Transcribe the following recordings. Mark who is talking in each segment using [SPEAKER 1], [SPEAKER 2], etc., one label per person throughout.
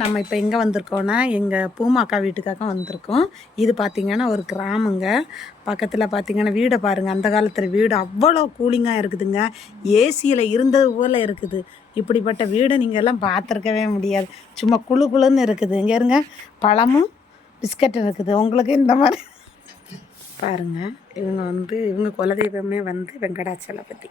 [SPEAKER 1] நம்ம இப்போ எங்கே வந்திருக்கோம்னா எங்கள் பூமாக்கா வீட்டுக்காக வந்திருக்கோம். இது பார்த்திங்கன்னா ஒரு கிராமங்க. பக்கத்தில் பார்த்திங்கன்னா வீடை பாருங்கள் அந்த காலத்தில் வீடு அவ்வளோ கூலிங்காக இருக்குதுங்க. ஏசியில் இருந்தது போல் இருக்குது. இப்படிப்பட்ட வீடு நீங்கள் எல்லாம் பார்த்துருக்கவே முடியாது. சும்மா குளு குளுன்னு இருக்குது. இங்கே இருங்க. பழமும் பிஸ்கட்டும் இருக்குது. உங்களுக்கு இந்த மாதிரி பாருங்க. இவங்க வந்து இவங்க குலதெய்வமே வந்து வெங்கடாச்சலபதி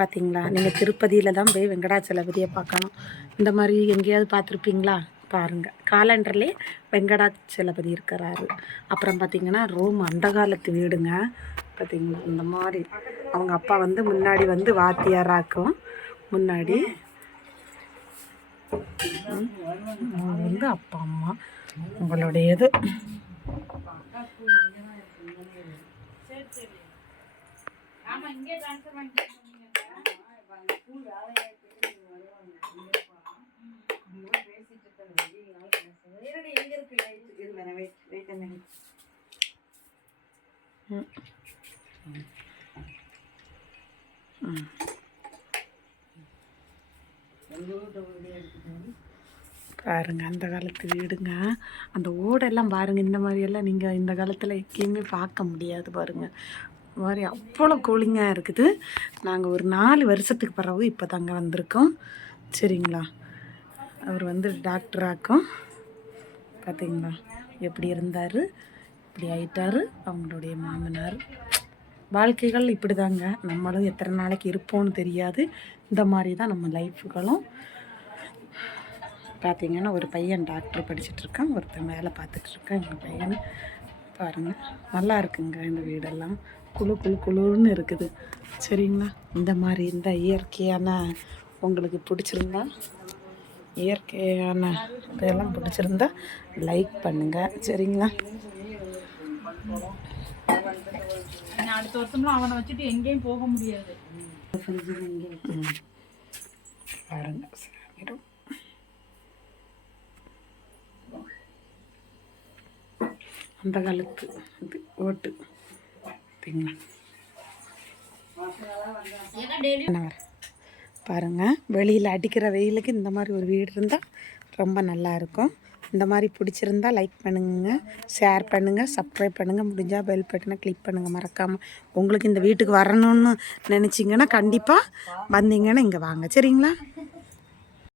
[SPEAKER 1] பார்த்தீங்களா நீங்கள் திருப்பதியில் தான் போய் வெங்கடாச்சலபதியை பார்க்கணும். இந்த மாதிரி எங்கேயாவது பார்த்துருப்பீங்களா பாருங்கள் காலண்டர்லேயே வெங்கடாச்சலபதி இருக்கிறாரு. அப்புறம் பார்த்தீங்கன்னா ரோம் அந்த காலத்து வீடுங்க. பார்த்தீங்களா இந்த மாதிரி. அவங்க அப்பா வந்து முன்னாடி வந்து வாத்தியாராக்கும். முன்னாடி. வந்து அப்பா அம்மா. உங்களுடையது. ம். ம். பாருங்க அந்த காலத்து வீடுங்க. அந்த ஓடெல்லாம் பாருங்க இந்த மாதிரியெல்லாம் நீங்கள் இந்த காலத்தில் எங்கேயுமே பார்க்க முடியாது பாருங்க. மாதிரி அவ்வளோ கூலிங்காக இருக்குது. நாங்கள் ஒரு நாலு வருஷத்துக்கு பிறகு இப்போ தாங்க வந்திருக்கோம். சரிங்களா? அவர் வந்து டாக்டராக்கும் பார்த்தீங்களா எப்படி இருந்தார்? இப்படி ஆயிட்டார் அவங்களுடைய மாமனார். வாழ்க்கைகள் இப்படி தாங்க நம்மளும் எத்தனை நாளைக்கு இருப்போம்னு தெரியாது. இந்த மாதிரி தான் நம்ம லைஃபுகளும். பார்த்தீங்கன்னா ஒரு பையன் டாக்டர் படிச்சுட்ருக்கான் ஒருத்தன் வேலை பார்த்துட்ருக்கான் எங்கள் பையன். பாருங்கள் நல்லா இருக்குங்க இந்த வீடெல்லாம். குளு குளு குளுன்னு இருக்குது. சரிங்களா? இந்த மாதிரி இந்த இயற்கையான உங்களுக்கு பிடிச்சிருந்தா இயற்கையான இதெல்லாம் பிடிச்சிருந்தா லைக் பண்ணுங்கள் சரிங்களா?
[SPEAKER 2] அடுத்த வருஷம்லாம் அவனை வச்சுட்டு எங்கேயும் போக முடியாது.
[SPEAKER 1] பாருங்க அந்த காலத்து இது ஓட்டு. பார்த்தீங்களா? என்னவர் பாருங்க வெளியில் அடிக்கிற வெயிலுக்கு இந்த மாதிரி ஒரு வீடு இருந்தால் ரொம்ப நல்லா இருக்கும். இந்த மாதிரி பிடிச்சிருந்தா லைக் பண்ணுங்க ஷேர் பண்ணுங்கள் சப்ஸ்கிரைப் பண்ணுங்கள் முடிஞ்சால் பெல் பட்டனை கிளிக் பண்ணுங்கள் மறக்காமல் உங்களுக்கு இந்த வீட்டுக்கு வரணும்னு நினச்சிங்கன்னா கண்டிப்பாக வந்தீங்கன்னா இங்கே வாங்க. சரிங்களா?